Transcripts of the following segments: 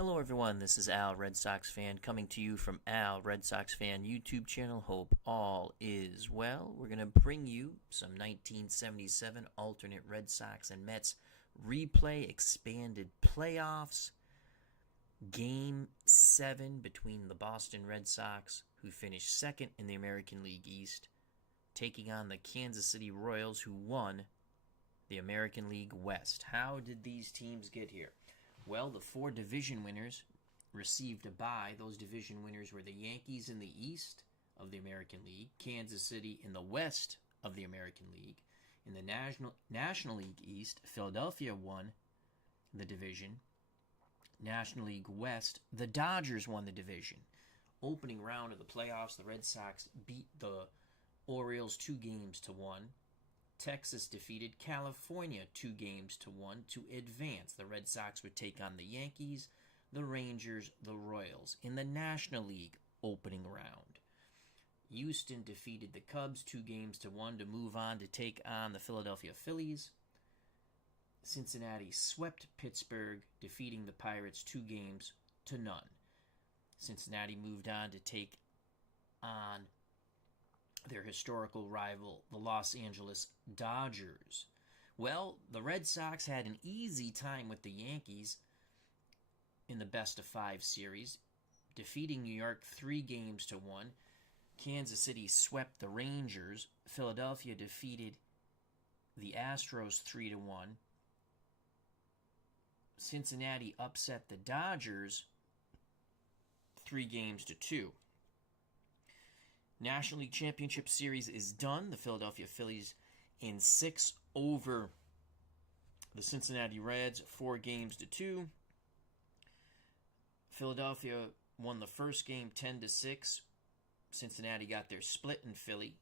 Hello everyone, this is Al, Red Sox fan, coming to you from Al, Red Sox fan YouTube channel. Hope all is well. We're going to bring you some 1977 alternate Red Sox and Mets replay expanded playoffs. Game 7 between the Boston Red Sox, who finished second in the American League East, taking on the Kansas City Royals, who won the American League West. How did these teams get here? Well, the 4 division winners received a bye. Those division winners were the Yankees in the East of the American League, Kansas City in the West of the American League. In the National League East, Philadelphia won the division. National League West, the Dodgers won the division. Opening round of the playoffs, the Red Sox beat the Orioles 2-1. Texas defeated California 2-1 to advance. The Red Sox would take on the Yankees, the Rangers, the Royals in the National League opening round. Houston defeated the Cubs 2-1 to move on to take on the Philadelphia Phillies. Cincinnati swept Pittsburgh, defeating the Pirates 2-0. Cincinnati moved on to take on their historical rival, the Los Angeles Dodgers. Well, the Red Sox had an easy time with the Yankees in the best-of-5 series, defeating New York 3-1. Kansas City swept the Rangers. Philadelphia defeated the Astros 3-1. Cincinnati upset the Dodgers 3-2. National League Championship Series is done. The Philadelphia Phillies in 6 over the Cincinnati Reds, 4-2. Philadelphia won the first game 10-6. Cincinnati got their split in Philly.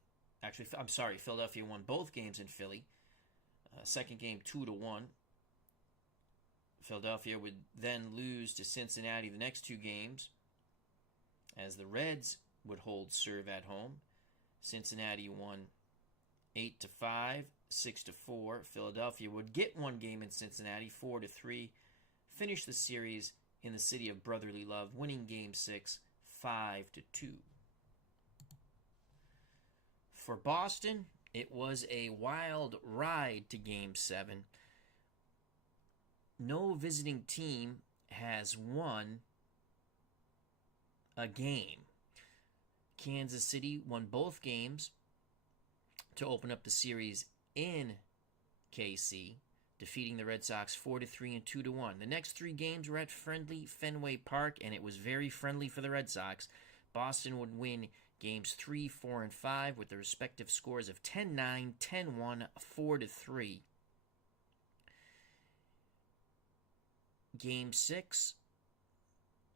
Actually, I'm sorry, Philadelphia won both games in Philly. Second game 2-1. Philadelphia would then lose to Cincinnati the next 2 games, as the Reds would hold serve at home. Cincinnati won 8-5, 6-4. Philadelphia would get 1 game in Cincinnati, 4-3. Finish the series in the city of brotherly love, winning Game 6, 5-2. For Boston, it was a wild ride to Game 7. No visiting team has won a game. Kansas City won both games to open up the series in KC, defeating the Red Sox 4-3 and 2-1. The next 3 games were at friendly Fenway Park, and it was very friendly for the Red Sox. Boston would win games 3, 4, and 5 with the respective scores of 10-9, 10-1, 4-3. Game 6,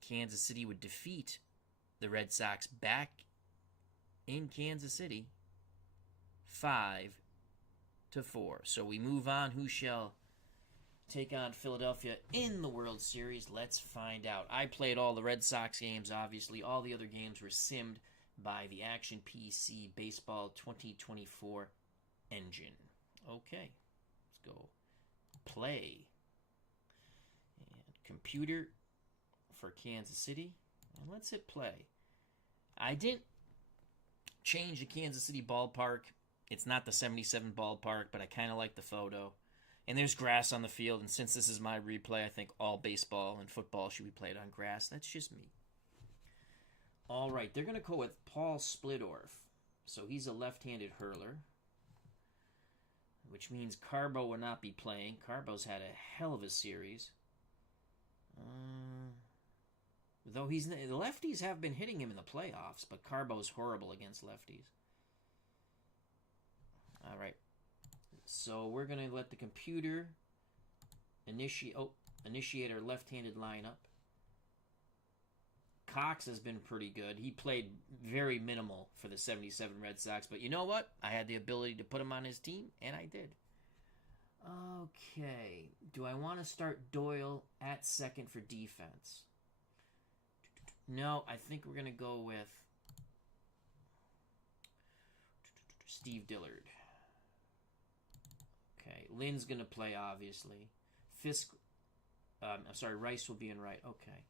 Kansas City would defeat the Red Sox back in Kansas City 5-4. So we move on. Who shall take on Philadelphia in the World Series? Let's find out. I played all the Red Sox games, obviously. All the other games were simmed by the Action PC Baseball 2024 engine. Okay, let's go play. And computer for Kansas City. And let's hit play. I didn't change the Kansas City ballpark. It's not the 77 ballpark, but I kind of like the photo. And there's grass on the field, and since this is my replay, I think all baseball and football should be played on grass. That's just me. All right, they're going to go with Paul Splittorff. So he's a left-handed hurler, which means Carbo will not be playing. Carbo's had a hell of a series. Though the lefties have been hitting him in the playoffs, but Carbo's horrible against lefties. All right. So we're going to let the computer initiate our left-handed lineup. Cox has been pretty good. He played very minimal for the 77 Red Sox, but you know what? I had the ability to put him on his team, and I did. Okay. Do I want to start Doyle at second for defense? No, I think we're going to go with Steve Dillard. Okay, Lynn's going to play, obviously. Rice will be in right. Okay.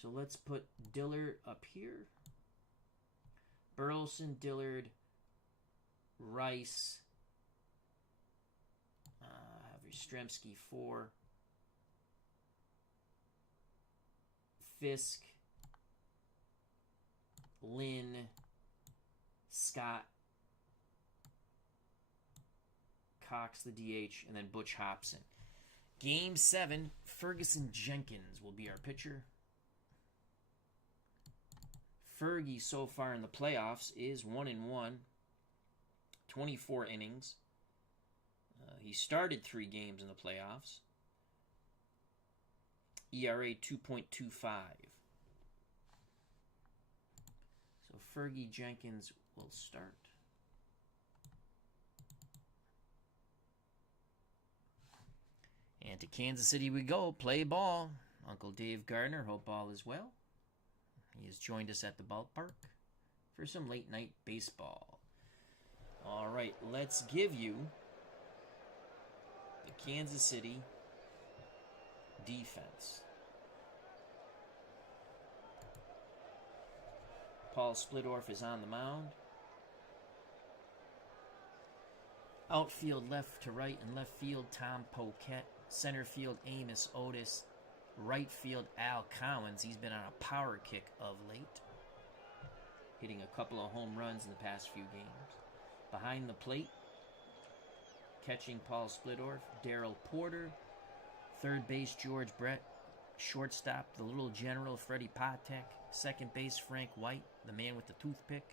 So let's put Dillard up here. Burleson, Dillard, Rice. Have Yastrzemski 4. Fisk, Lynn, Scott, Cox the DH, and then Butch Hobson. Game 7, Ferguson Jenkins will be our pitcher. Fergie so far in the playoffs is 1-1, 24 innings. He started 3 games in the playoffs. ERA 2.25. So Fergie Jenkins will start. And to Kansas City we go. Play ball. Uncle Dave Gardner, hope all is well. He has joined us at the ballpark for some late night baseball. All right, let's give you the Kansas City defense. Paul Splittorff is on the mound. Outfield left to right and left field Tom Poquette. Center field Amos Otis. Right field Al Cowens. He's been on a power kick of late, hitting a couple of home runs in the past few games. Behind the plate, catching Paul Splittorff, Darrell Porter. Third base, George Brett. Shortstop, the little general, Freddie Patek. Second base, Frank White, the man with the toothpick.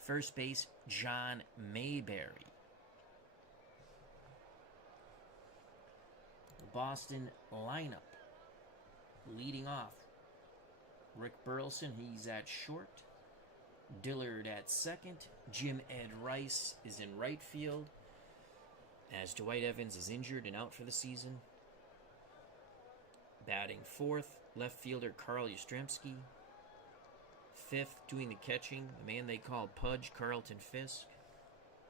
First base, John Mayberry. The Boston lineup. Leading off, Rick Burleson, he's at short. Dillard at second. Jim Ed Rice is in right field, as Dwight Evans is injured and out for the season. Batting fourth, left fielder Carl Yastrzemski. Fifth, doing the catching, the man they call Pudge, Carlton Fisk.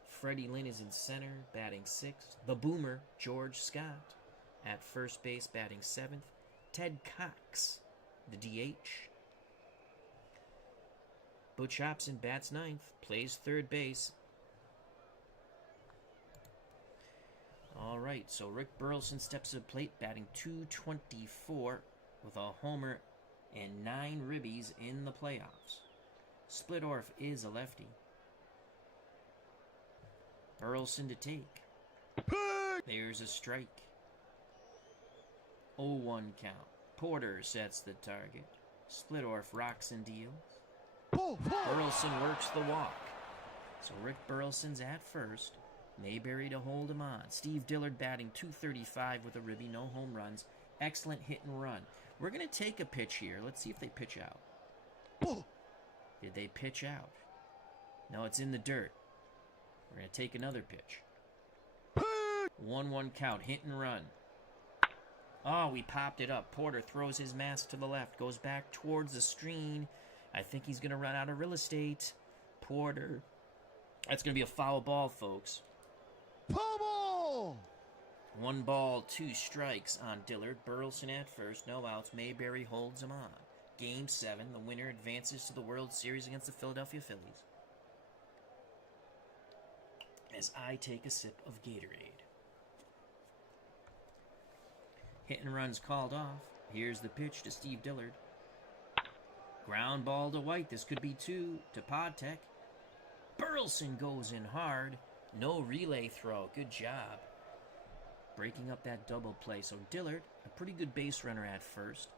Freddie Lynn is in center, batting sixth. The Boomer, George Scott, at first base, batting seventh. Ted Cox, the DH. Butch Hobson bats ninth, plays third base. All right, so Rick Burleson steps to the plate, batting .224 with a homer and 9 ribbies in the playoffs. Splittorff is a lefty. Burleson to take. There's a strike. 0-1 count. Porter sets the target. Splittorff rocks and deals. Burleson works the walk. So Rick Burleson's at first. Mayberry to hold him on. Steve Dillard batting .235 with a ribby, no home runs. Excellent hit and run. We're going to take a pitch here. Let's see if they pitch out. Did they pitch out? No, it's in the dirt. We're going to take another pitch. 1-1 count. Hit and run. Oh, we popped it up. Porter throws his mask to the left. Goes back towards the screen. I think he's going to run out of real estate. Porter. That's going to be a foul ball, folks. Foul ball! 1 ball, 2 strikes on Dillard. Burleson at first. No outs. Mayberry holds him on. Game 7. The winner advances to the World Series against the Philadelphia Phillies. As I take a sip of Gatorade. Hit and run's called off. Here's the pitch to Steve Dillard. Ground ball to White. This could be 2 to Podtek. Burleson goes in hard. No relay throw. Good job. Breaking up that double play. So Dillard, a pretty good base runner at first.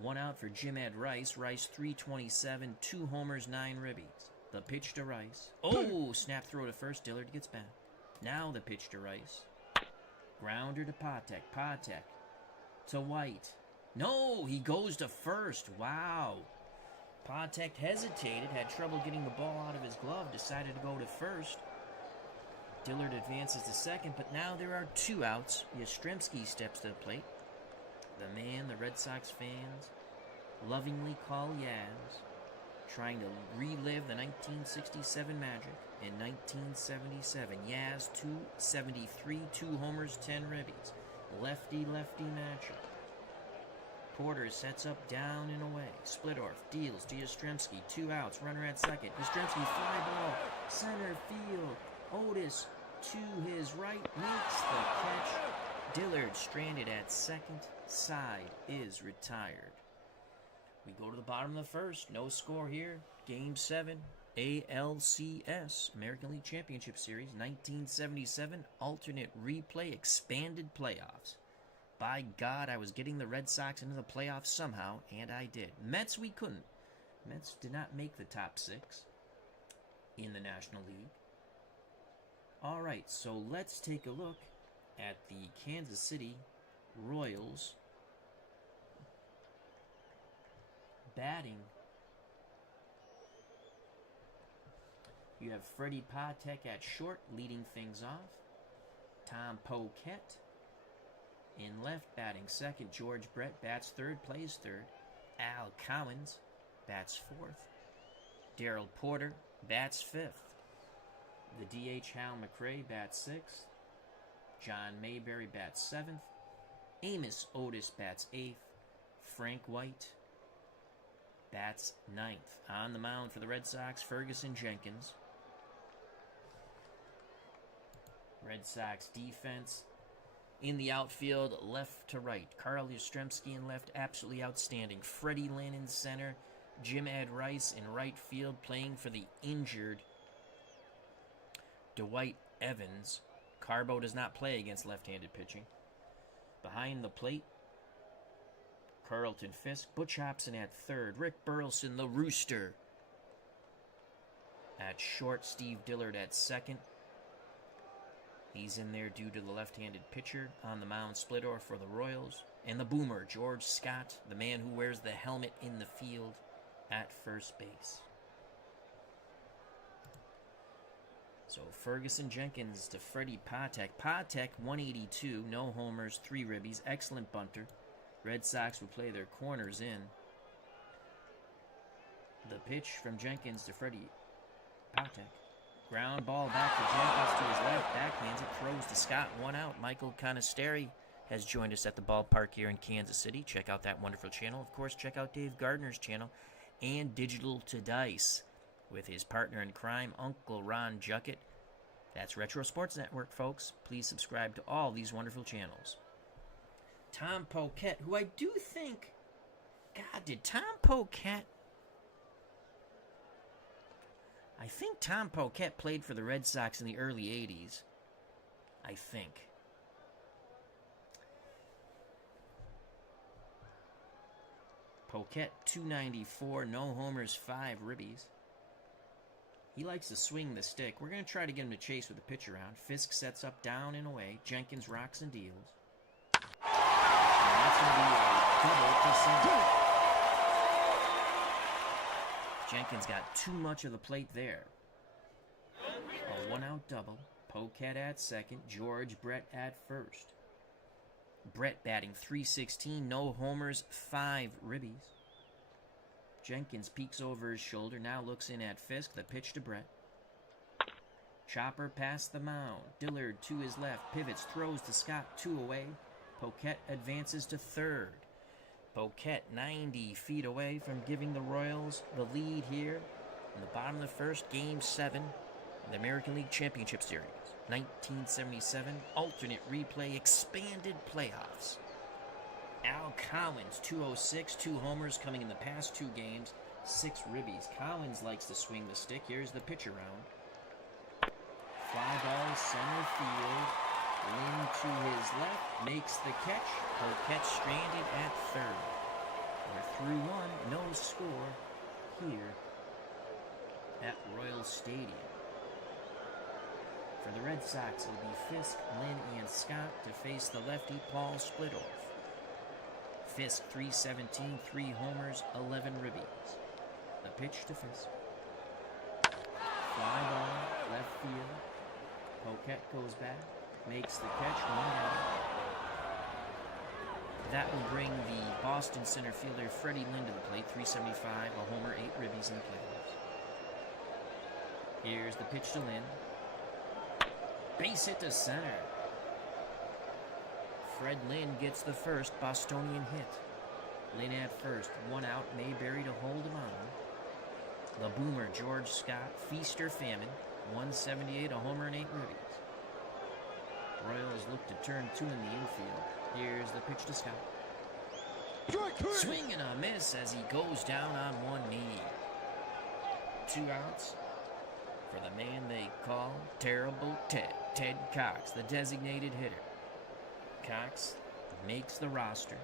1 out for Jim Ed Rice. Rice .327, 2 homers, 9 ribbies. The pitch to Rice. Oh, snap throw to first. Dillard gets back. Now the pitch to Rice. Grounder to Podtek. Podtek to White. No, he goes to first. Wow. Podtek hesitated, had trouble getting the ball out of his glove, decided to go to first. Dillard advances to second, but now there are 2 outs. Yastrzemski steps to the plate. The man the Red Sox fans lovingly call Yaz, trying to relive the 1967 magic. In 1977, Yaz .273, 2 homers, 10 ribbies. Lefty-lefty matchup. Porter sets up down and away. Splittorff deals to Yastrzemski. 2 outs. Runner at second. Yastrzemski fly ball. Center field. Otis to his right. Makes the catch. Dillard stranded at second. Side is retired. We go to the bottom of the first. No score here. Game 7. ALCS, American League Championship Series, 1977, alternate replay, expanded playoffs. By God, I was getting the Red Sox into the playoffs somehow, and I did. Mets, we couldn't. Mets did not make the top 6 in the National League. All right, so let's take a look at the Kansas City Royals batting. You have Freddie Patek at short, leading things off. Tom Poquette in left, batting second. George Brett bats third, plays third. Al Cowens bats fourth. Darrell Porter bats fifth. The DH Hal McRae bats sixth. John Mayberry bats seventh. Amos Otis bats eighth. Frank White bats ninth. On the mound for the Red Sox, Ferguson Jenkins. Red Sox defense in the outfield, left to right. Carl Yastrzemski in left, absolutely outstanding. Freddie Lynn in center. Jim Ed Rice in right field, playing for the injured Dwight Evans. Carbo does not play against left-handed pitching. Behind the plate, Carlton Fisk. Butch Hobson at third. Rick Burleson, the Rooster, at short. Steve Dillard at second. He's in there due to the left-handed pitcher. On the mound, Splittorff for the Royals. And the boomer, George Scott, the man who wears the helmet in the field, at first base. So Ferguson Jenkins to Freddie Patek. Patek, 182, no homers, 3 ribbies, excellent bunter. Red Sox would play their corners in. The pitch from Jenkins to Freddie Patek. Ground ball back to Jenkins to his left. Backhands it, throws to Scott. 1 out. Michael Conesteri has joined us at the ballpark here in Kansas City. Check out that wonderful channel. Of course, check out Dave Gardner's channel and Digital to Dice with his partner in crime, Uncle Ron Juckett. That's Retro Sports Network, folks. Please subscribe to all these wonderful channels. Tom Poquette, who I do think... God, did Tom Poquette... I think Tom Poquette played for the Red Sox in the early 80s. I think. Poquette, 294, no homers, 5 ribbies. He likes to swing the stick. We're going to try to get him to chase with the pitch around. Fisk sets up down and away. Jenkins rocks and deals. And that's going to be a double to center. Jenkins got too much of the plate there. A 1-out double. Poquette at second. George Brett at first. Brett batting .316, no homers, 5 ribbies. Jenkins peeks over his shoulder, now looks in at Fisk. The pitch to Brett. Chopper past the mound. Dillard to his left, pivots, throws to Scott, 2 away. Poquette advances to third. Poquette 90 feet away from giving the Royals the lead here in the bottom of the first, Game 7 of the American League Championship Series. 1977, alternate replay, expanded playoffs. Al Cowens, 206, 2 homers coming in the past 2 games, 6 ribbies. Cowens likes to swing the stick. Here's the pitch around. Fly ball, center field. Lynn to his left, makes the catch. Poquette stranded at third. We're through 1, no score here at Royal Stadium. For the Red Sox, it'll be Fisk, Lynn, and Scott to face the lefty Paul Splittorff. Fisk, .317, 3 homers, 11 ribbies. The pitch to Fisk. Fly ball, left field. Poquette goes back, makes the catch, 1 out. That will bring the Boston center fielder Freddie Lynn to the plate, .375, a homer, 8 ribbies in the playoffs. Here's the pitch to Lynn. Base hit to center. Fred Lynn gets the first Bostonian hit. Lynn at first. One out. Mayberry to hold him on. The boomer, George Scott. Feast or famine. 178, a homer and 8 ribbies. Royals look to turn 2 in the infield. Here's the pitch to Scott. Swing and a miss as he goes down on one knee. 2 outs for the man they call Terrible Ted. Ted Cox, the designated hitter. Cox makes the roster.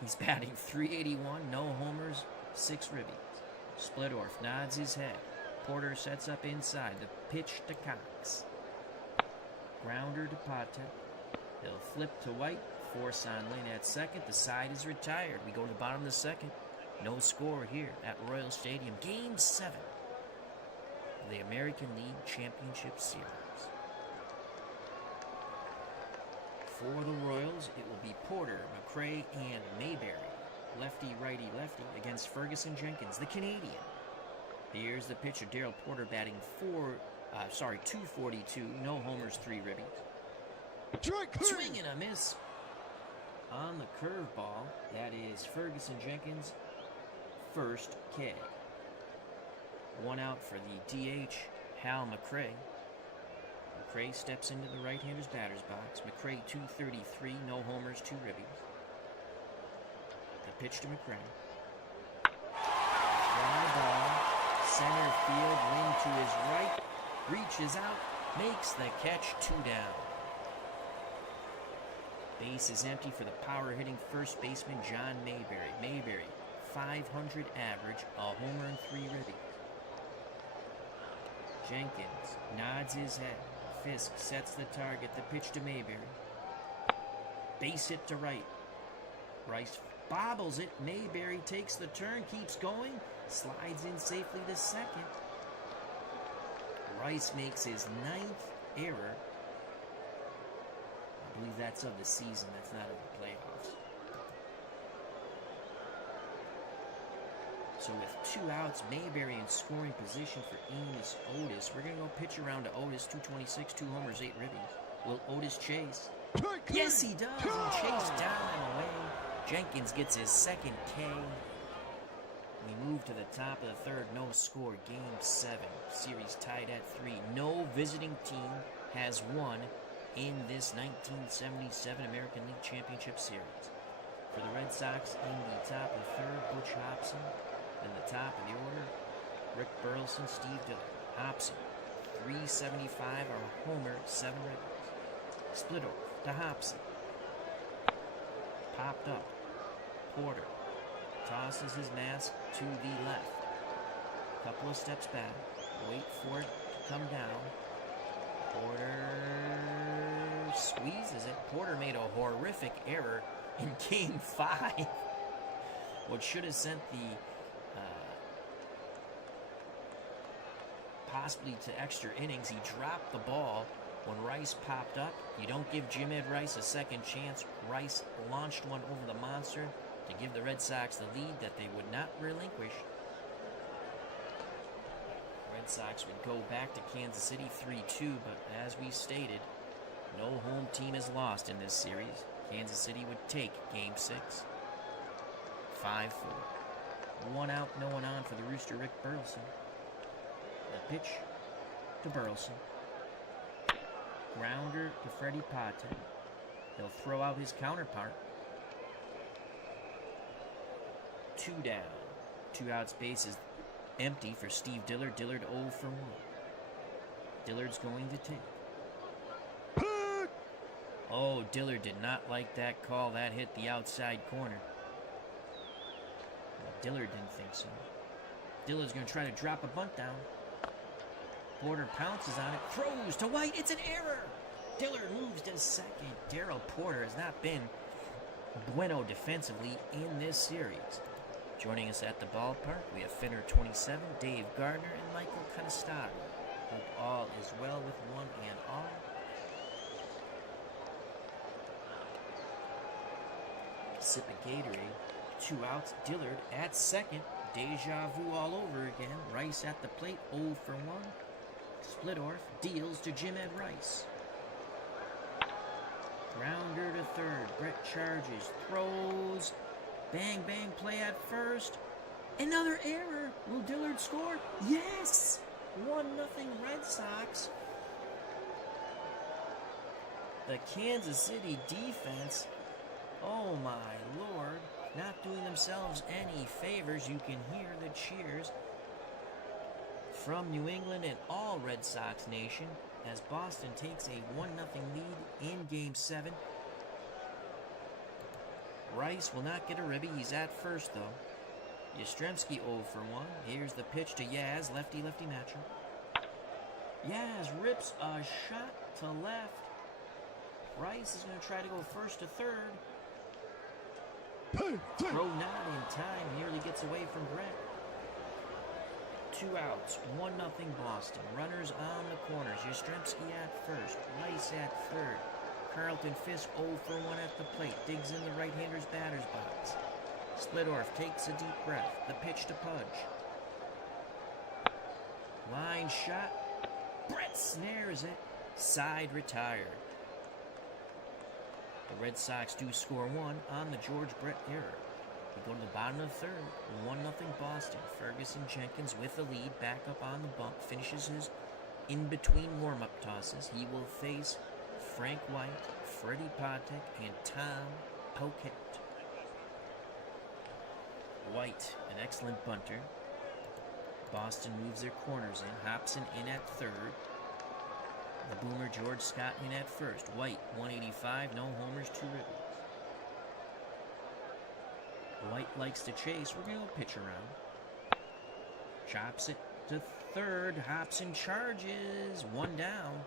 He's batting .381, no homers, 6 ribbies. Splittorff nods his head. Porter sets up inside. The pitch to Cox. Grounder to Patek. He'll flip to White. Force on Lynn at second. The side is retired. We go to the bottom of the second. No score here at Royal Stadium. Game 7 of the American League Championship Series. For the Royals, it will be Porter, McCray, and Mayberry. Lefty, righty, lefty against Ferguson Jenkins, the Canadian. Here's the pitcher, Darryl Porter, batting .242, no homers, 3 ribbies. Swing and a miss on the curveball. That is Ferguson Jenkins' first K. 1 out for the DH, Hal McCray. McCray steps into the right-hander's batter's box. McCray, .233, no homers, 2 ribbies. The pitch to McCray. Fly ball, center field, Lynn to his right, reaches out, makes the catch, 2 down. Base is empty for the power-hitting first baseman John Mayberry. Mayberry, .500 average, a homer and 3 ribbies. Jenkins nods his head. Fisk sets the target. The pitch to Mayberry. Base hit to right. Rice bobbles it. Mayberry takes the turn, keeps going, slides in safely to second. Rice makes his 9th error. I believe that's of the season. That's not of the playoffs. So with 2 outs, Mayberry in scoring position for Amos Otis. We're going to go pitch around to Otis, .226, 2 homers, 8 ribbies. Will Otis chase? Yes, he does. And chase down and away. Jenkins gets his 2nd K. We move to the top of the 3rd. No score. Game 7. Series tied at 3. No visiting team has won in this 1977 American League Championship Series. For the Red Sox, in the top of the 3rd, Butch Hobson. In the top of the order, Rick Burleson, Steve Dillard. Hobson, .375, or homer, 7 ribbies. Splittorff to Hobson. Popped up. Porter tosses his mask to the left. Couple of steps back. Wait for it to come down. Porter squeezes it. Porter made a horrific error in Game 5. What should have sent the possibly to extra innings. He dropped the ball when Rice popped up. You don't give Jim Ed Rice a second chance. Rice launched one over the monster to give the Red Sox the lead that they would not relinquish. Red Sox would go back to Kansas City 3-2, but as we stated, no home team is lost in this series. Kansas City would take Game 6. 5-4. 1 out, no one on for the Rooster, Rick Burleson. The pitch to Burleson. Grounder to Freddie Patek. He'll throw out his counterpart. 2 down. 2 outs, base is empty for Steve Dillard. Dillard 0 for 1. Dillard's going to take. Oh, Dillard did not like that call. That hit the outside corner. Well, Dillard didn't think so. Dillard's going to try to drop a bunt down. Porter pounces on it, throws to White. It's an error. Dillard moves to second. Darryl Porter has not been bueno defensively in this series. Joining us at the ballpark, we have Finner 27, Dave Gardner, and Michael Canestaro. Hope all is well with one and all. Sip of Gatorade. 2 outs. Dillard at second. Deja vu all over again. Rice at the plate. 0 for 1. Splittorff deals to Jim Ed Rice. Grounder to third. Brett charges. Throws. Bang, bang, play at first. Another error. Will Dillard score? Yes! 1-0 Red Sox. The Kansas City defense, oh my lord, not doing themselves any favors. You can hear the cheers from New England and all Red Sox Nation as Boston takes a 1-0 lead in Game 7. Rice will not get a ribby. He's at first, though. Yastrzemski 0 for 1. Here's the pitch to Yaz. Lefty-lefty matchup. Yaz rips a shot to left. Rice is going to try to go first to third. Throw not in time. Nearly gets away from Brett. 2 outs. 1-0 Boston. Runners on the corners. Yastrzemski at first. Rice at third. Carlton Fisk 0 for 1 at the plate. Digs in the right-hander's batter's box. Splittorf takes a deep breath. The pitch to Pudge. Line shot. Brett snares it. Side retired. The Red Sox do score 1 on the George Brett error. We go to the bottom of the third. 1-0 Boston. Ferguson Jenkins with the lead. Back up on the bump. Finishes his in-between warm-up tosses. He will face Frank White, Freddie Patek, and Tom Poquette. White, an excellent bunter. Boston moves their corners in. Hobson in at third. The boomer George Scott in at first. White, 185, no homers, 2 ribbies. White likes to chase. We're going to pitch around. Chops it to third. Hobson charges. 1 down.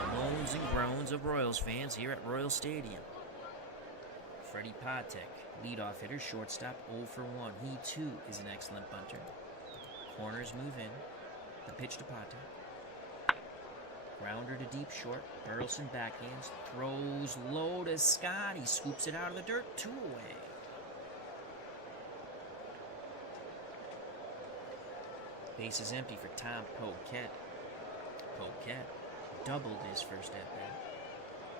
The moans and groans of Royals fans here at Royal Stadium. Freddie Patek, leadoff hitter, shortstop, 0 for 1. He, too, is an excellent bunter. Corners move in. The pitch to Patek. Grounder to deep short. Burleson backhands. Throws low to Scott. He scoops it out of the dirt. 2 away. Base is empty for Tom Poquette. Poquette doubled his first at-bat.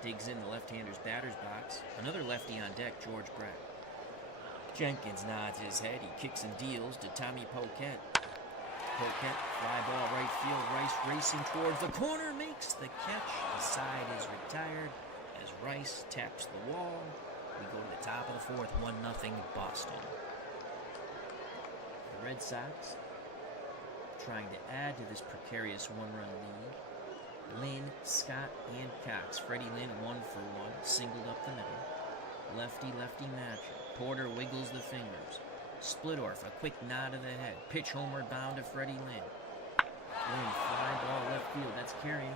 Digs in the left-hander's batter's box. Another lefty on deck, George Brett. Jenkins nods his head. He kicks and deals to Tommy Poquette. Poquette, fly ball right field. Rice racing towards the corner, makes the catch. The side is retired as Rice taps the wall. We go to the top of the fourth, 1-0 Boston. The Red Sox trying to add to this precarious 1-run lead. Lynn, Scott, and Cox. Freddie Lynn 1 for 1, singled up the middle. Lefty-lefty matchup. Porter wiggles the fingers. Splittorf, a quick nod of the head. Pitch homeward bound to Freddie Lynn. Lynn, fly ball left field. That's carrying.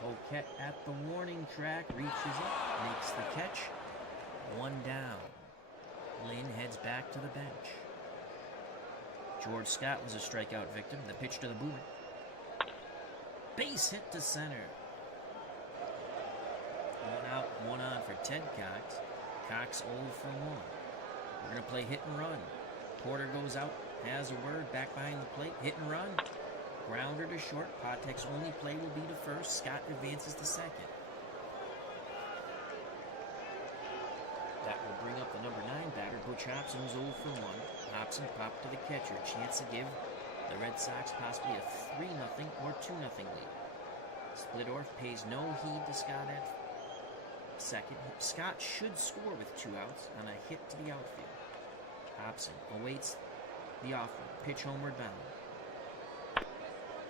Poquette at the warning track. Reaches up. Makes the catch. 1 down. Lynn heads back to the bench. George Scott was a strikeout victim. The pitch to the boomer. Base hit to center. 1 out, 1 on for Ted Cox. Cox 0 for 1. We're going to play hit and run. Porter goes out, has a word, back behind the plate, hit and run. Grounder to short. Patek's only play will be to first. Scott advances to second. That will bring up the number 9 batter, Butch Hobson, who's 0 for 1. Hobson popped to the catcher. Chance to give the Red Sox possibly a 3-0 or 2-0 lead. Splittorf pays no heed to Scott at second. Scott should score with 2 outs on a hit to the outfield. Hobson awaits the offer. Pitch homeward bound.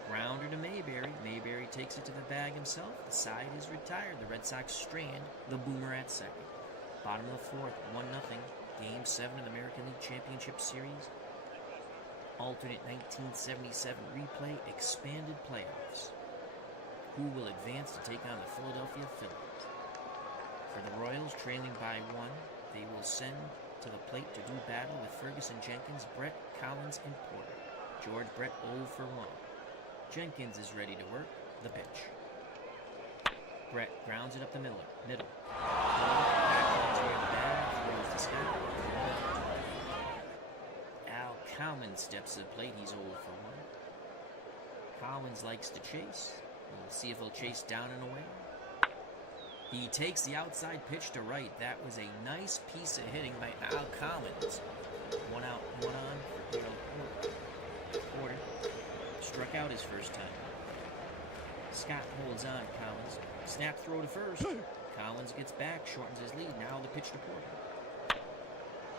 Grounder to Mayberry. Mayberry takes it to the bag himself. The side is retired. The Red Sox strand the boomer at second. Bottom of the fourth, 1-0. Game 7 of the American League Championship Series. Alternate 1977 replay expanded playoffs. Who will advance to take on the Philadelphia Phillies? For the Royals, trailing by 1, they will send to the plate to do battle with Ferguson Jenkins, Brett, Collins, and Porter. George Brett 0 for 1. Jenkins is ready to work. The pitch. Brett grounds it up the middle. Back into the bag, throws to Scott. Al Collins steps to the plate. He's 0 for 1. Collins likes to chase. We'll see if he'll chase down and away. He takes the outside pitch to right. That was a nice piece of hitting by Al Collins. 1 out, 1 on for Dale Porter. Struck out his first time. Scott holds on Collins. Snap throw to first. Collins gets back, shortens his lead. Now the pitch to Porter.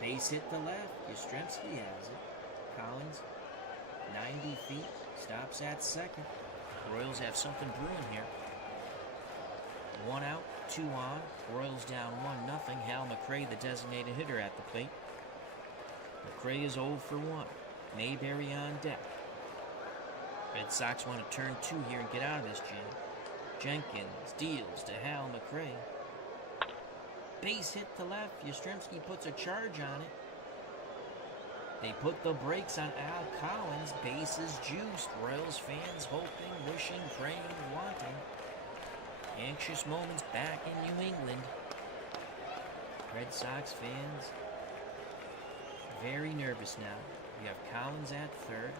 Base hit to left. Yastrzemski has it. Collins, 90 feet, stops at second. Royals have something brewing here. 1 out, 2 on. Royals down 1-0. Hal McRae, the designated hitter, at the plate. McRae is 0 for 1. Mayberry on deck. Red Sox want to turn 2 here and get out of this jam. Jenkins deals to Hal McRae. Base hit to left. Yastrzemski puts a charge on it. They put the brakes on Al Collins. Bases juiced. Royals fans hoping, wishing, praying, wanting. Anxious moments back in New England. Red Sox fans very nervous now. You have Collins at third.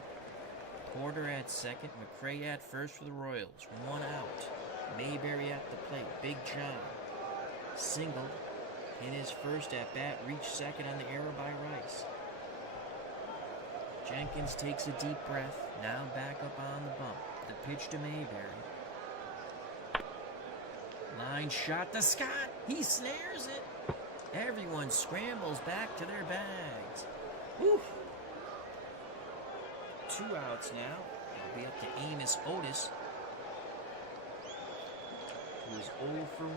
Porter at second. McRae at first for the Royals. 1 out. Mayberry at the plate. Big John singled in his first at bat. Reached second on the error by Rice. Jenkins takes a deep breath. Now back up on the bump. The pitch to Mayberry. Line shot to Scott. He snares it. Everyone scrambles back to their bags. Whew. 2 outs now. It'll be up to Amos Otis, who's 0 for 1.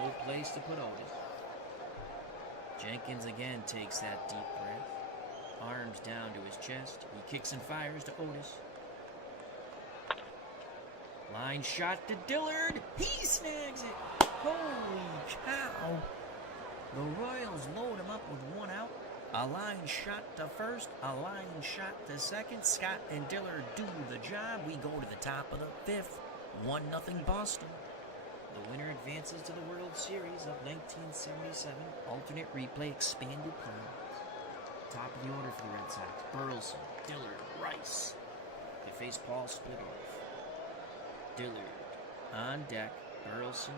No place to put Otis. Jenkins again takes that deep breath. Arms down to his chest. He kicks and fires to Otis. Line shot to Dillard. He snags it. Holy cow. The Royals load him up with 1 out. A line shot to first. A line shot to second. Scott and Dillard do the job. We go to the top of the 5th. 1-0 Boston. The winner advances to the World Series of 1977. Alternate replay expanded plans. Top of the order for the Red Sox. Burleson, Dillard, Rice. They face Paul Splittorff. Dillard on deck. Burleson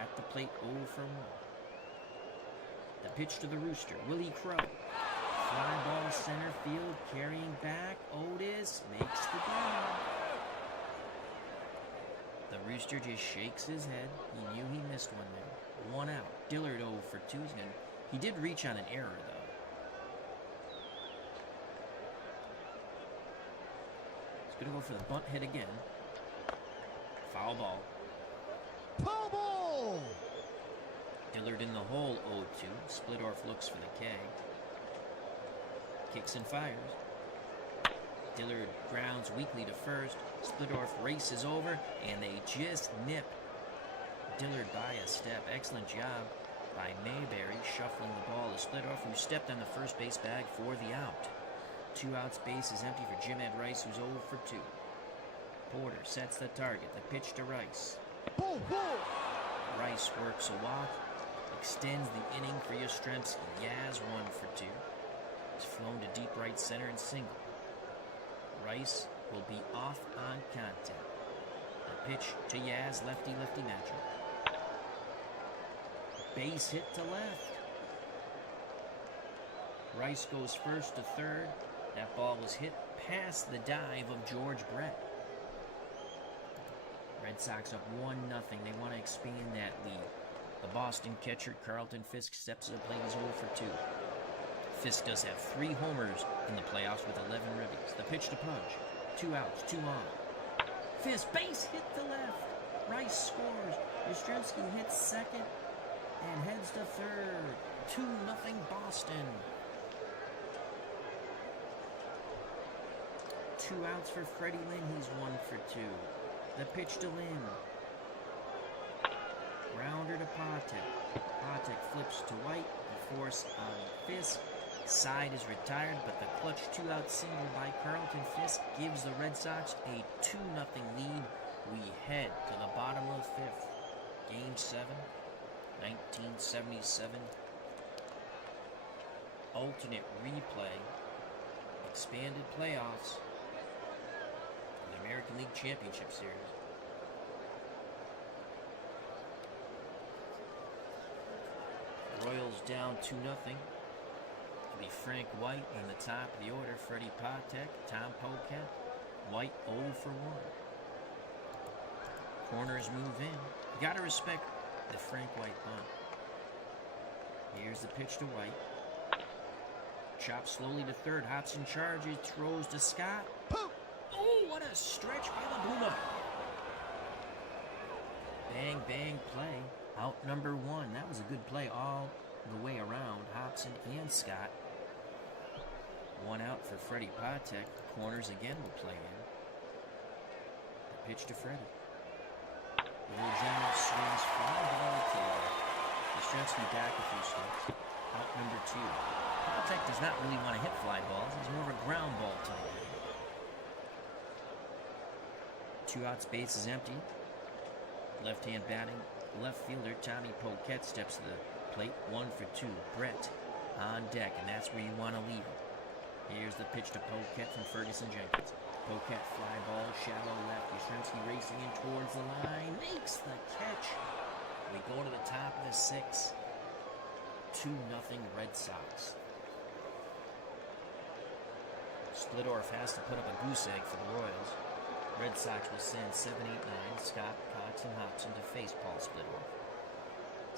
at the plate, 0 for 1. The pitch to the Rooster. Willie Crow. Fly ball center field. Carrying back. Otis makes the grab. The Rooster just shakes his head. He knew he missed one there. 1 out. Dillard 0 for 2. He did reach on an error, though. He's going to go for the bunt hit again. Foul ball. Foul ball! Dillard in the hole, 0-2. Splittorff looks for the K. Kicks and fires. Dillard grounds weakly to first. Splittorff races over, and they just nip Dillard by a step. Excellent job by Mayberry, shuffling the ball to Splittorff, who stepped on the first base bag for the out. 2 outs, base is empty for Jim Ed Rice, who's 0 for 2. Porter sets the target. The pitch to Rice. Ball, ball. Rice works a walk, extends the inning for Yastrzemski. Yaz 1 for 2. He's flown to deep right center and single. Rice will be off on contact. The pitch to Yaz, lefty-lefty matchup. Base hit to left. Rice goes first to third. That ball was hit past the dive of George Brett. Red Sox up 1-0. They want to expand that lead. The Boston catcher, Carlton Fisk, steps to the plate. He's 0 for 2. Fisk does have 3 homers in the playoffs with 11 ribbies. The pitch to Pudge. 2 outs, 2 on. Fisk, base hit to left. Rice scores. Yastrzemski hits second and heads to third. 2-0 Boston. 2 outs for Freddie Lynn. He's 1 for 2. The pitch to Lynn. Rounder to Patek. Patek flips to White. The force on Fisk. Side is retired, but the clutch 2-out single by Carlton Fisk gives the Red Sox a 2-0 lead. We head to the bottom of the 5th. Game 7, 1977. Alternate replay. Expanded playoffs. The American League Championship Series. Royals down 2-0. It'll be Frank White in the top of the order. Freddie Patek, Tom Poquette. White 0 for 1. Corners move in. You gotta respect the Frank White bunt. Here's the pitch to White. Chops slowly to third. Hobson charges, throws to Scott. Oh, what a stretch by the Boomer. Bang, bang play. Out number 1. That was a good play all the way around. Hobson and Scott. 1 out for Freddie Patek. Corners again will play in. The pitch to Freddie. Little general swings fly ball to Yastrzemski back a few steps. Out number 2. Patek does not really want to hit fly balls. He's more of a ground ball type. 2 outs, base is empty. Left-hand batting, left fielder Tommy Poquette steps to the plate. 1 for 2. Brett on deck, and that's where you want to leave him. Here's the pitch to Poquette from Ferguson Jenkins. Poquette fly ball, shallow left. Yastrzemski racing in towards the line. Makes the catch. We go to the top of the 6th. 2-0 Red Sox. Splittorff has to put up a goose egg for the Royals. Red Sox will send 7, 8, 9, Scott, Cox, and Hobson to face Paul Splittorff.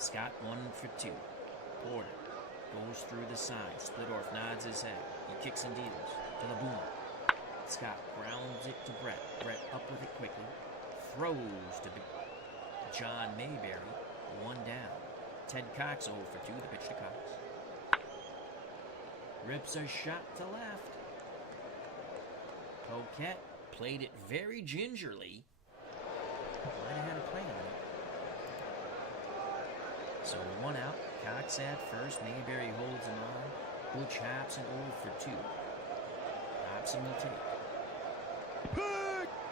Scott 1 for 2. Porter goes through the side. Splittorff nods his head. He kicks and deals to the Boomer. Scott grounds it to Brett. Brett up with it quickly. Throws to John Mayberry. 1 down. Ted Cox 0 for 2. The pitch to Cox. Rips a shot to left. Poquette played it very gingerly. Might have had a play on it. So 1 out. Cox at first. Mayberry holds him on. Butch Hobson 0 for 2. Hobson will take.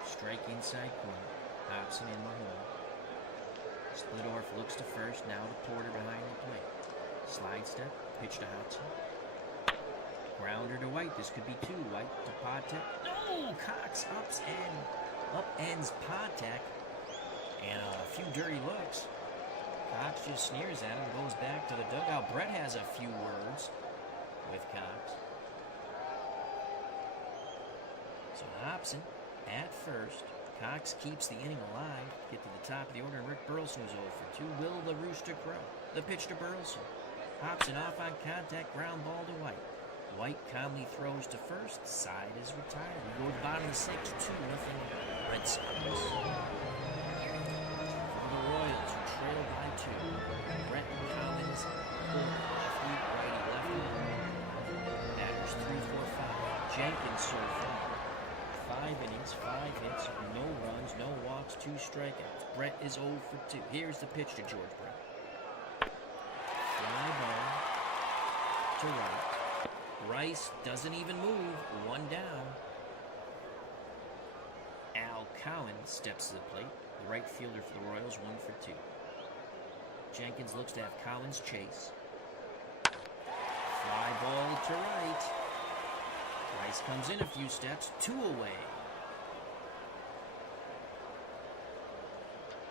Strike inside corner. Hobson in the hole. Splittorff looks to first. Now to Porter behind the plate. Slide step. Pitch to Hobson. Grounder to White. This could be 2. White to Patek. No! Cox upends Patek. And a few dirty looks. Cox just sneers at him. Goes back to the dugout. Brett has a few words with Cox. So Hobson at first. Cox keeps the inning alive. Get to the top of the order. And Rick Burleson was 0 for 2. Will the Rooster crow? The pitch to Burleson. Hobson off on contact. Ground ball to White. White calmly throws to first. Side is retired. We go to the bottom of the 6th. 2-0 Red Sox. For the Royals, who trail by 2. Brett Collins, lefty, righty, lefty. Batters 3, 4, 5. Jenkins so far. 5 innings, 5 hits, no runs, no walks, 2 strikeouts. Brett is 0 for 2. Here's the pitch to George Brett. Fly ball to right. Rice doesn't even move. 1 down. Al Cowan steps to the plate. The right fielder for the Royals, 1 for 2. Jenkins looks to have Collins chase. Fly ball to right. Rice comes in a few steps. 2 away.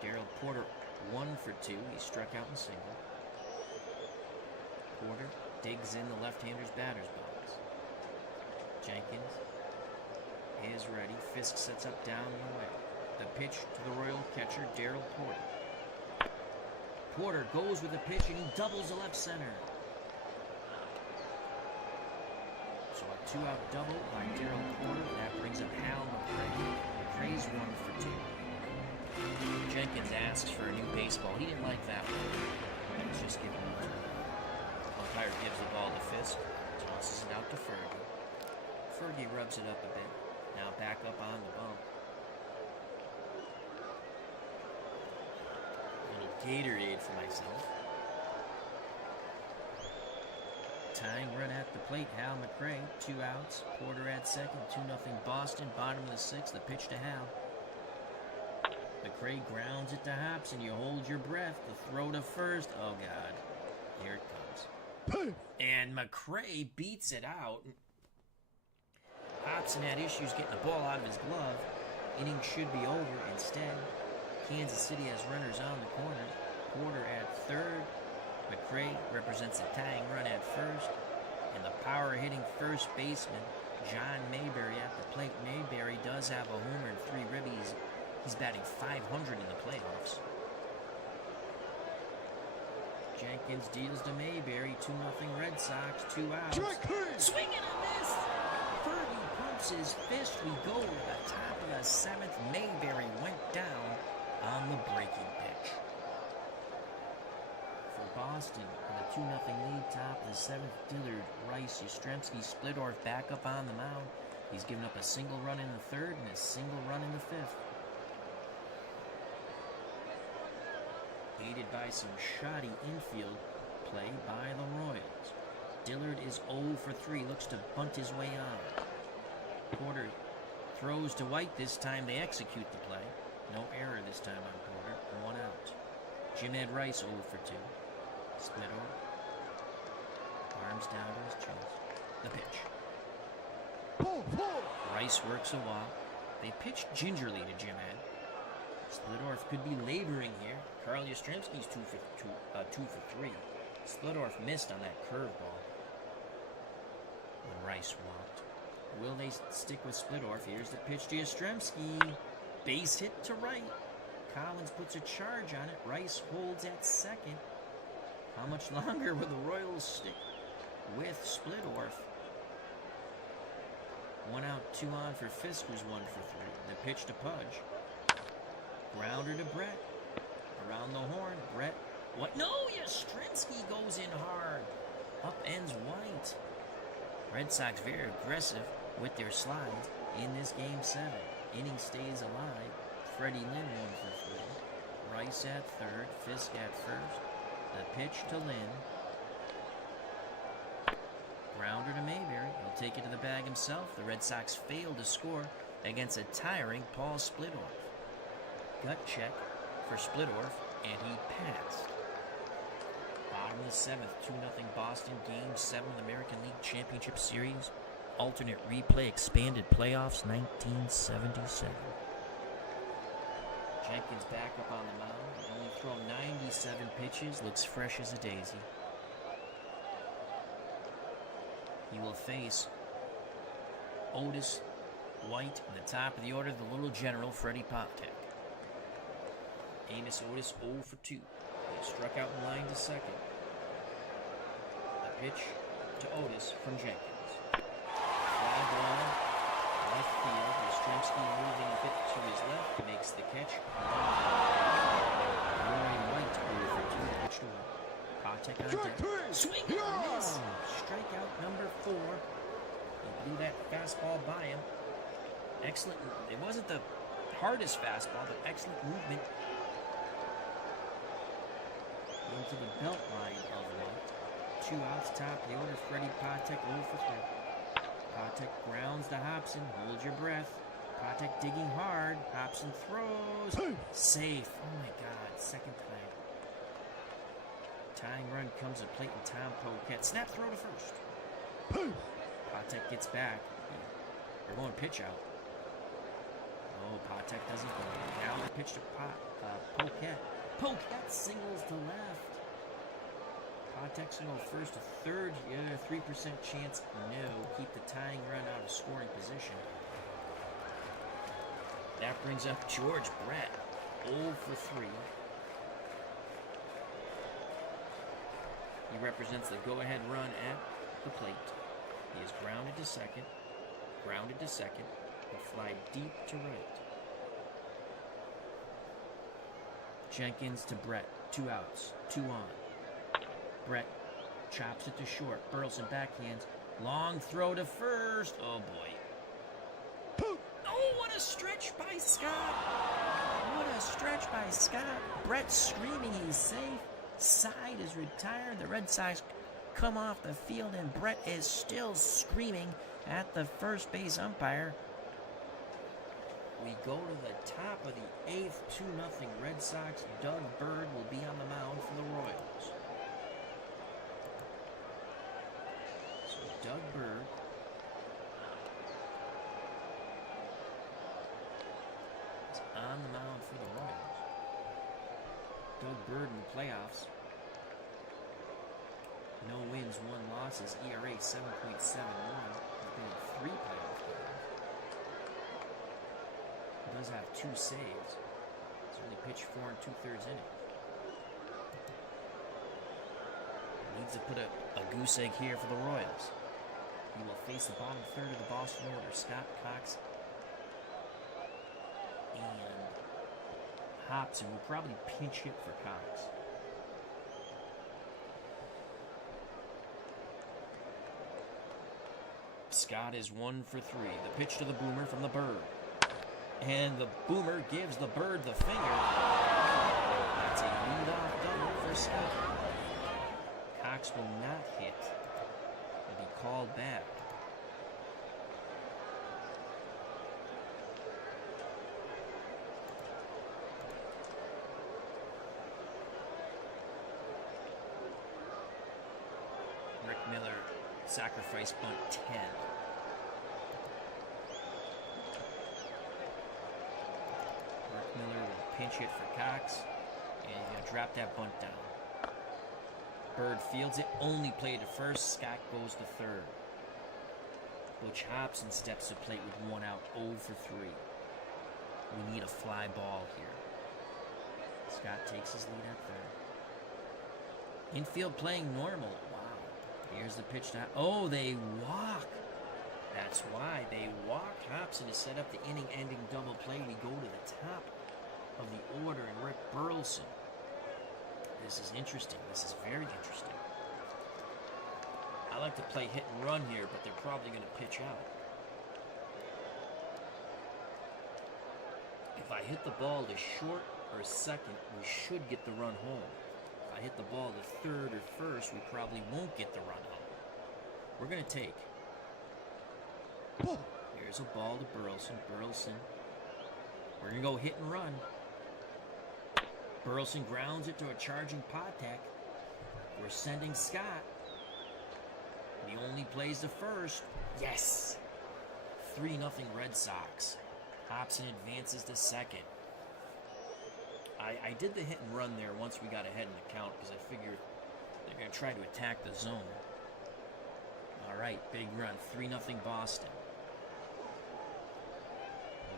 Darrell Porter 1 for 2. He struck out in single. Porter digs in the left-hander's batter's box. Jenkins is ready. Fisk sets up down and away. The pitch to the Royal catcher, Darrell Porter. Porter goes with the pitch and he doubles the left center. So a 2-out double by Darrell Porter. That brings up Hal McCray. McCray's 1 for 2. Jenkins asks for a new baseball. He didn't like that one. Let's just give him a turn. Umpire gives the ball to Fisk. Tosses it out to Fergie. Fergie rubs it up a bit. Now back up on the bump. A little Gatorade for myself. Tying run at the plate, Hal McCray. 2 outs. Porter at second. 2-0 Boston. Bottom of the 6th. The pitch to Hal. McCray grounds it to Hobson. You hold your breath. The throw to first. Oh, God. Here it comes. And McCray beats it out. Hobson had issues getting the ball out of his glove. Inning should be over. Instead, Kansas City has runners on the corner. Porter at third. McCray represents the tying run at first, and the power-hitting first baseman, John Mayberry, at the plate. Mayberry does have a homer and 3 ribbies. He's batting .500 in the playoffs. Jenkins deals to Mayberry, 2-0 Red Sox, 2 outs. Swing and a miss! Fergie pumps his fist. We go to the top of the 7th. Mayberry went down on the breaking pitch. For Boston, in a 2-0 lead, top of the 7th, Dillard, Rice, Yastrzemski, Splittorff back up on the mound. He's given up a single run in the 3rd and a single run in the 5th. Aided by some shoddy infield play by the Royals. Dillard is 0 for 3, looks to bunt his way on. Porter throws to White. This time they execute the play. No error this time on Porter. 1 out. Jim Ed Rice 0 for 2. Splittorff. Arms down to his chest. The pitch. Rice works a walk. They pitch gingerly to Jim Ed. Splittorff could be laboring here. Carl Yastrzemski's 2 for 3. Splittorff missed on that curveball when Rice walked. Will they stick with Splittorff? Here's the pitch to Yastrzemski. Base hit to right. Collins puts a charge on it. Rice holds at second. How much longer will the Royals stick with Splittorff? 1 out, 2 on for Fisk, who's 1 for 3. The pitch to Pudge. Grounder to Brett. Around the horn, Brett. What? No, Yastrzemski goes in hard. Upends White. Red Sox very aggressive with their slides in this game 7. Inning stays alive. Freddie Lynn 1 for 3. Rice at 3rd. Fisk at 1st. The pitch to Lynn. Grounder to Mayberry. He'll take it to the bag himself. The Red Sox failed to score against a tiring Paul Splittorff. Gut check for Splittorff, and he passed. Bottom of the 7th, 2-0 Boston, Game 7 of the American League Championship Series. Alternate replay, expanded playoffs, 1977. Jenkins back up on the mound. Only thrown 97 pitches, looks fresh as a daisy. He will face Otis, White, in the top of the order, the little general, Freddie Poptek. Amos Otis 0 for 2. He struck out in line to second. The pitch to Otis from Jenkins. Fly ball, left field. Yastrzemski moving a bit to his left, makes the catch. Roy White 0 for 2. The pitch to White. Poptek on deck. Swing and miss. Strikeout number 4. He blew that fastball by him. Excellent. It wasn't the hardest fastball, but excellent movement into the belt line of White. 2 outs, top of the order. Freddie Poptek 0 for 3. Poptek grounds to Hobson. Hold your breath. Poptek digging hard. Hobson throws. Safe. Oh my God. Second time. Tying run comes to plate and Tom Poquette. Snap throw to first. Poptek gets back. They're going pitch out. Oh, Poptek doesn't go. Now the pitch to Poquette. Poquette singles to left. Poptek's going to go first to third. Yeah, 3% chance. No. Keep the tying run out of scoring position. That brings up George Brett. 0 for 3. He represents the go-ahead run at the plate. He is grounded to second. Grounded to second. He'll fly deep to right. Jenkins to Brett. 2 outs. 2 on. Brett chops it to short. Burleson backhands. Long throw to first. Oh, boy. Oh, what a stretch by Scott. What a stretch by Scott. Brett screaming he's safe. Side is retired. The Red Sox come off the field, and Brett is still screaming at the first base umpire. We go to the top of the 8th, 2-0 Red Sox. Doug Bird will be on the mound for the Royals. So Doug Bird is on the mound for the Royals. Doug Bird in the playoffs No wins, 1 losses. ERA 7.71. He's been in 3 playoff games. He does have 2 saves. He's only pitched 4 2/3 innings. Needs to put a goose egg here for the Royals. He will face the bottom third of the Boston order. Scott, Cox, and Hobson will probably pinch hit for Cox. Scott is 1 for 3. The pitch to the Boomer from the Bird. And the Boomer gives the Bird the finger. That's a leadoff double for Scott. Cox will not hit. Will be called back. Rick Miller, sacrifice bunt 10. Rick Miller will pinch hit for Cox, and he's going to drop that bunt down. Bird fields it, only played to first. Scott goes to third. Butch Hobson steps to plate with 1 out, 0 for 3. We need a fly ball here. Scott takes his lead at third. Infield playing normal. Wow. Here's the pitch to... Oh, they walk. That's why they walk Hobson to set up the inning-ending double play. We go to the top of the order, and Rick Burleson. This is interesting. This is very interesting. I like to play hit and run here, but they're probably going to pitch out. If I hit the ball to short or second, we should get the run home. If I hit the ball to third or first, we probably won't get the run home. We're going to take. Here's a ball to Burleson. Burleson. We're going to go hit and run. Burleson grounds it to a charging Patek. We're sending Scott. He only plays the first. Yes! 3-0 Red Sox. Hobson advances to second. I did the hit and run there once we got ahead in the count because I figured they're going to try to attack the zone. All right, big run. 3-0 Boston.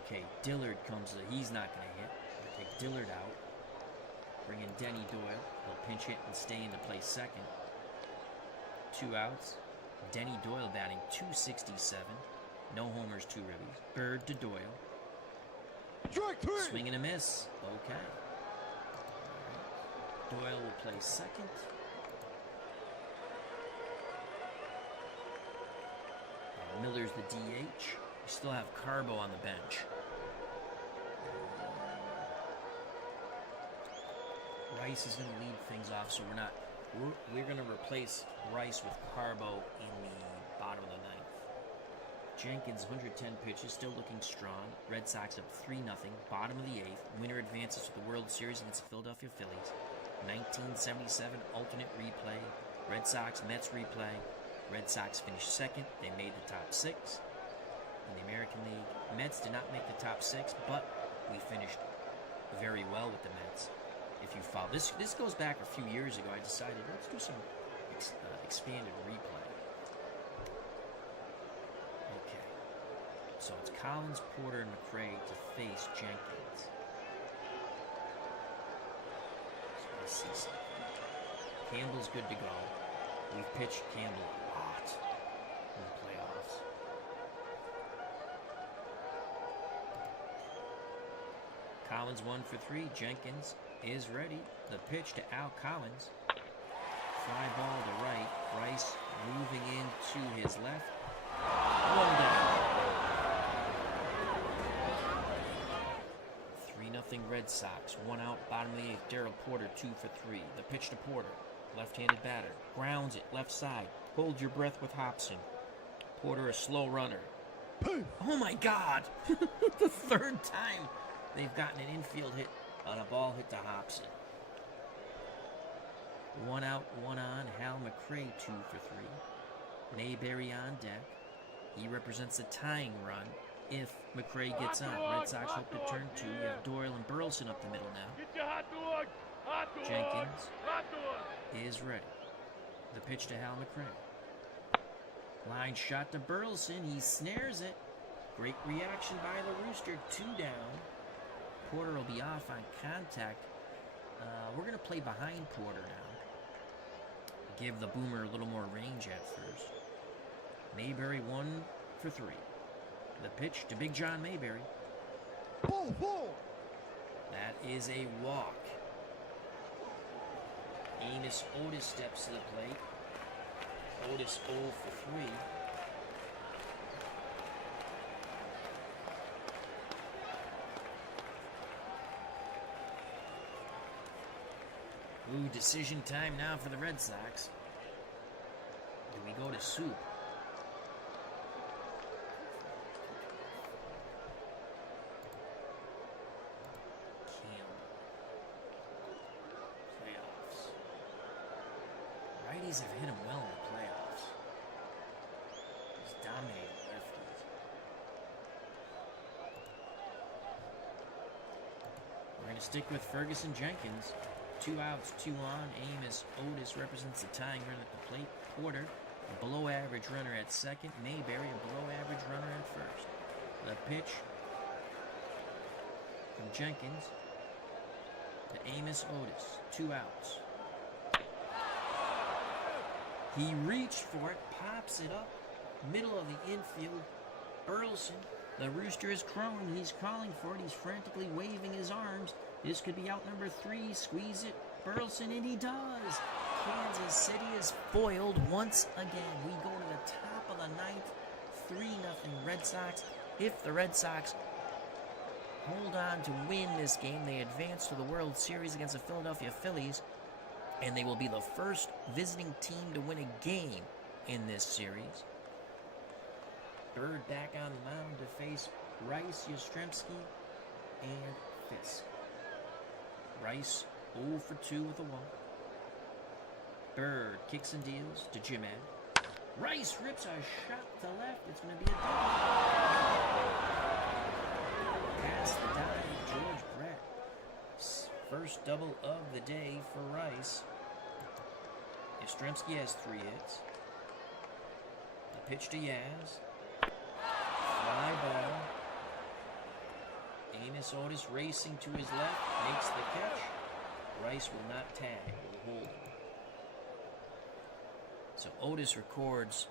Okay, Dillard comes to... He's not going to hit. We'll take Dillard out. Bring in Denny Doyle. He'll pinch hit and stay into play second. 2 outs. Denny Doyle batting .267. No homers, 2 ribbies. Bird to Doyle. Strike 3. Swing and a miss. Okay. Doyle will play second. Miller's the DH. We still have Carbo on the bench. Rice is going to lead things off, so we're going to replace Rice with Carbo in the bottom of the 9th. Jenkins, 110 pitches, still looking strong. Red Sox up 3-0, bottom of the 8th. Winner advances to the World Series against the Philadelphia Phillies. 1977 alternate replay. Red Sox, Mets replay. Red Sox finished second. They made the top 6 in the American League. Mets did not make the top 6, but we finished very well with the Mets. If you follow this goes back a few years ago. I decided let's do some expanded replay. Okay, so it's Collins, Porter, and McRae to face Jenkins. So let's see something. Campbell's good to go. We've pitched Campbell a lot in the playoffs. Collins 1 for 3. Jenkins is ready. The pitch to Al Collins. Fly ball to right. Rice moving into his left. 1 down. 3-0 Red Sox. 1 out, bottom of the 8th. Darrell Porter 2 for 3. The pitch to Porter. Left-handed batter. Grounds it. Left side. Hold your breath with Hobson. Porter a slow runner. Oh my God! The 3rd time they've gotten an infield hit on a ball hit to Hobson. 1 out, 1 on. Hal McRae 2 for 3. Mayberry on deck. He represents the tying run if McRae gets on. Red Sox hope to turn 2. You have Doyle and Burleson up the middle now. Jenkins is ready. The pitch to Hal McRae. Line shot to Burleson. He snares it. Great reaction by the Rooster. 2 down. Porter will be off on contact. We're going to play behind Porter now. Give the Boomer a little more range at first. Mayberry 1 for 3. The pitch to Big John Mayberry. Ball. That is a walk. Amos Otis steps to the plate. Otis 0 for 3. Ooh, decision time now for the Red Sox. Do we go to Soup? Playoffs. Righties have hit him well in the playoffs. He's dominated lefties. We're going to stick with Ferguson Jenkins. 2 outs, 2 on. Amos Otis represents the tying run at the plate. Porter, a below-average runner at second. Mayberry, a below-average runner at first. The pitch from Jenkins to Amos Otis. 2 outs. He reached for it, pops it up, middle of the infield. Burleson, the Rooster is crowing. He's calling for it. He's frantically waving his arms. This could be out number 3. Squeeze it. Burleson, and he does. Kansas City is foiled once again. We go to the top of the 9th. 3-0 Red Sox. If the Red Sox hold on to win this game, they advance to the World Series against the Philadelphia Phillies, and they will be the first visiting team to win a game in this series. Bird back on the mound to face Rice, Yastrzemski, and Fisk. Rice 0 for 2 with a walk. Bird kicks and deals to Jim Ed. Rice rips a shot to left. It's going to be a double. Pass the dive to George Brett. First double of the day for Rice. Yastrzemski has 3 hits. The pitch to Yaz. Fly ball. Amos Otis racing to his left, makes the catch. Rice will not tag, will hold. So Otis records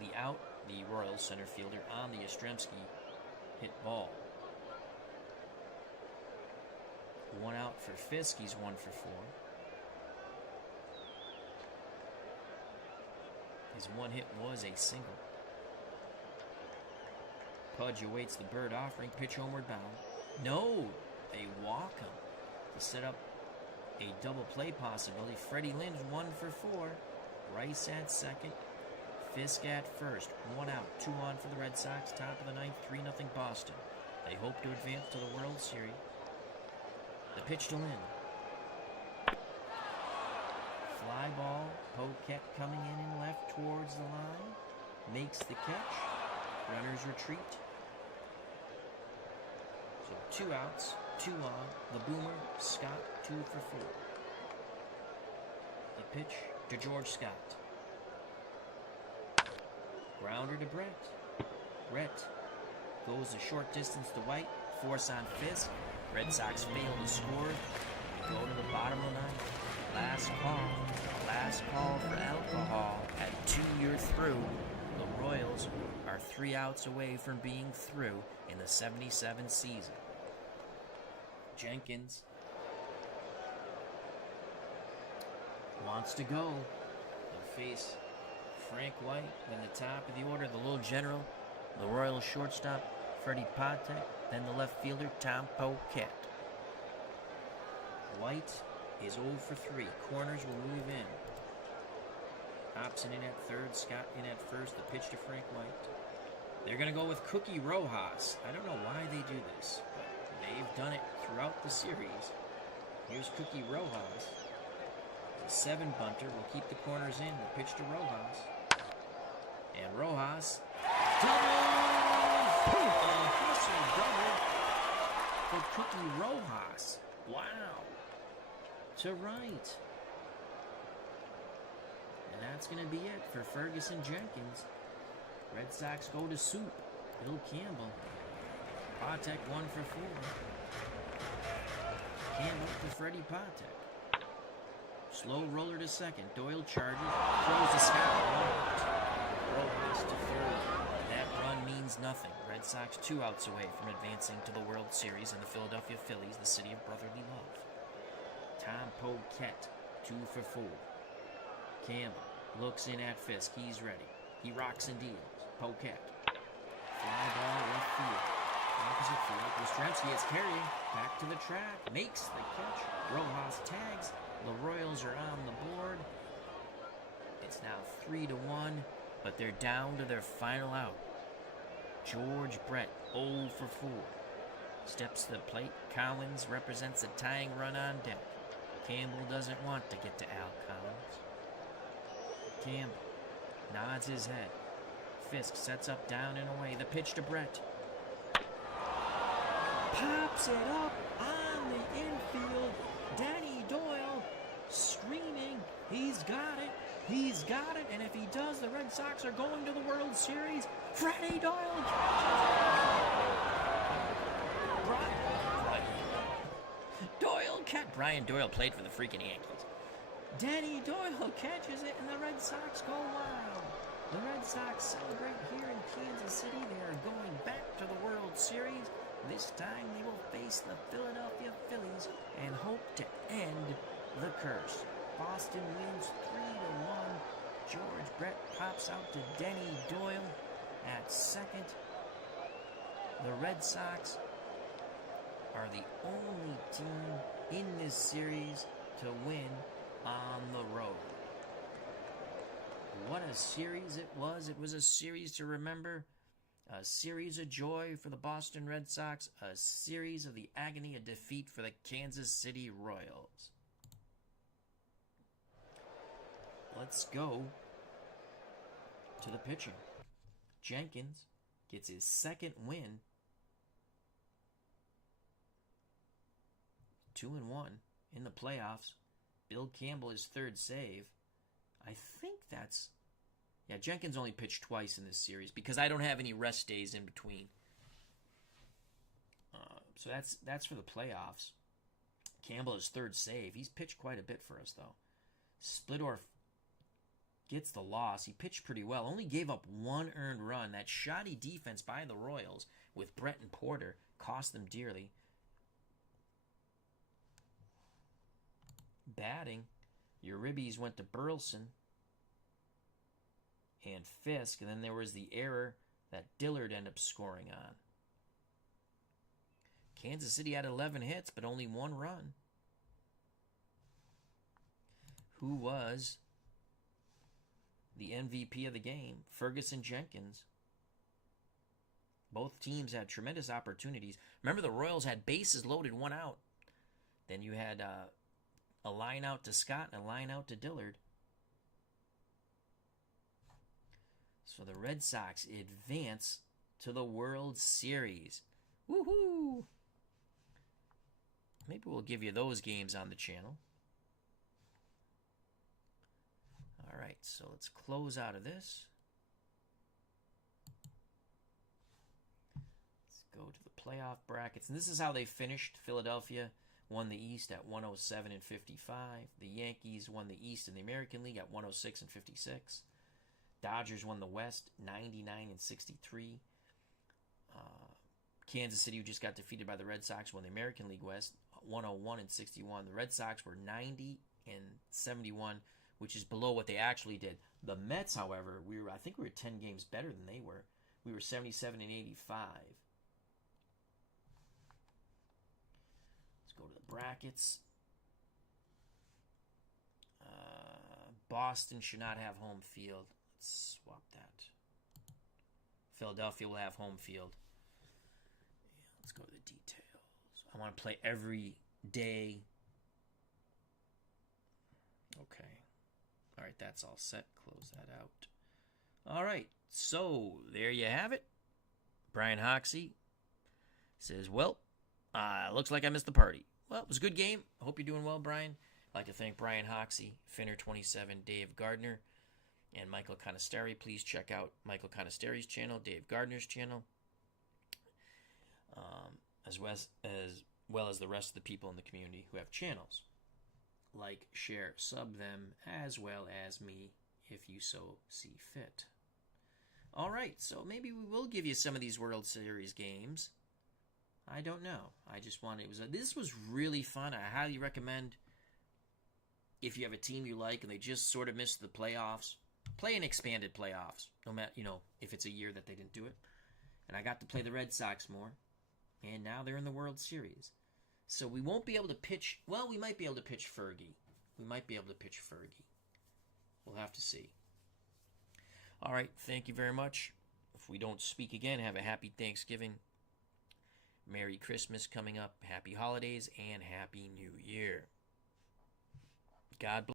the out, the Royals center fielder, on the Yastrzemski hit ball. 1 out for Fisk, he's 1 for 4. His 1 hit was a single. Pudge awaits the Bird offering, pitch homeward bound. No, they walk him to set up a double play possibility. Freddie Lynn's 1 for 4. Rice at second. Fisk at first. 1 out, 2 on for the Red Sox. Top of the 9th, 3-0 Boston. They hope to advance to the World Series. The pitch to Lynn. Fly ball. Poquette coming in left towards the line. Makes the catch. Runners retreat. So 2 outs, 2 on. The Boomer, Scott, 2 for 4. The pitch to George Scott. Grounder to Brett. Brett goes a short distance to White. Force on Fisk. Red Sox fail to score. We go to the bottom of the 9th. Last call. Last call for alcohol. At 2, you're through. The Royals are 3 outs away from being through in the 77 season. Jenkins wants to go. They'll face Frank White, then the top of the order, the little general, the Royals shortstop, Freddie Patek, then the left fielder, Tom Poquette. White is 0 for 3. Corners will move in. Hobson in at third, Scott in at first. The pitch to Frank White. They're going to go with Cookie Rojas. I don't know why they do this, but they've done it throughout the series. Here's Cookie Rojas. The 7 bunter will keep the corners in. The pitch to Rojas. And Rojas doubles! A hustle double for Cookie Rojas. Wow. To right. that's going to be it for Ferguson Jenkins. Red Sox go to soup. Bill Campbell. Patek 1 for 4. Campbell to Freddie Patek. Slow roller to second. Doyle charges. Throws the scout. Rojas to third. That run means nothing. Red Sox 2 outs away from advancing to the World Series and the Philadelphia Phillies, the city of brotherly love. Tom Poquette, 2 for 4. Campbell looks in at Fisk. He's ready. He rocks and deals. Poquette. Fly ball left field. Opposite field. Yastrzemski is carrying. Back to the track. Makes the catch. Rojas tags. The Royals are on the board. It's now 3-1, but they're down to their final out. George Brett, 0 for 4. Steps to the plate. Cowens represents a tying run on deck. Campbell doesn't want to get to Al Cowens. Campbell nods his head. Fisk sets up, down and away. The pitch to Brett. Pops it up on the infield. Danny Doyle screaming. He's got it. He's got it. And if he does, the Red Sox are going to the World Series. Freddie Doyle Brian Doyle played for the freaking Yankees. Danny Doyle catches it, and the Red Sox go wild. The Red Sox celebrate here in Kansas City. They are going back to the World Series. This time they will face the Philadelphia Phillies and hope to end the curse. Boston wins 3-1. George Brett pops out to Danny Doyle at second. The Red Sox are the only team in this series to win on the road. What a series it was. It was a series to remember. A series of joy for the Boston Red Sox. A series of the agony of defeat for the Kansas City Royals. Let's go to the pitching. Jenkins gets his second win. 2-1 in the playoffs. Bill Campbell his third save. I think that's... Yeah, Jenkins only pitched twice in this series because I don't have any rest days in between. So that's for the playoffs. Campbell his third save. He's pitched quite a bit for us, though. Splittorff gets the loss. He pitched pretty well. Only gave up one earned run. That shoddy defense by the Royals with Brett and Porter cost them dearly. Batting, Uribe went to Burleson and Fisk, and then there was the error that Dillard ended up scoring on. Kansas City had 11 hits, but only one run. Who was the MVP of the game? Ferguson Jenkins. Both teams had tremendous opportunities. Remember, the Royals had bases loaded, one out. Then you had a line out to Scott and a line out to Dillard. So the Red Sox advance to the World Series. Woohoo! Maybe we'll give you those games on the channel. All right, so let's close out of this. Let's go to the playoff brackets. And this is how they finished. Philadelphia won the East at 107 and 55. The Yankees won the East in the American League at 106 and 56. Dodgers won the West 99 and 63. Kansas City, who just got defeated by the Red Sox, won the American League West 101 and 61. The Red Sox were 90 and 71, which is below what they actually did. The Mets, however, I think we were 10 games better than they were. We were 77 and 85. Let's go to the brackets. Boston should not have home field. Let's swap that. Philadelphia will have home field. Let's go to the details. I want to play every day. Okay. All right, that's all set. Close that out. All right, so there you have it. Brian Hoxie says, well, looks like I missed the party. Well, it was a good game. I hope you're doing well, Brian. I'd like to thank Brian Hoxie, Finner27, Dave Gardner. and Michael Conesteri. Please check out Michael Conesteri's channel, Dave Gardner's channel, as well as the rest of the people in the community who have channels. Like, share, sub them, as well as me, if you so see fit. All right, so maybe we will give you some of these World Series games. I don't know. I just wanted this was really fun. I highly recommend, if you have a team you like and they just sort of missed the playoffs, play an expanded playoffs. No matter, if it's a year that they didn't do it. And I got to play the Red Sox more, and now they're in the World Series. So we won't be able to pitch. Well, we might be able to pitch Fergie. We'll have to see. All right, thank you very much. If we don't speak again, have a happy Thanksgiving. Merry Christmas coming up. Happy holidays and Happy New Year. God bless.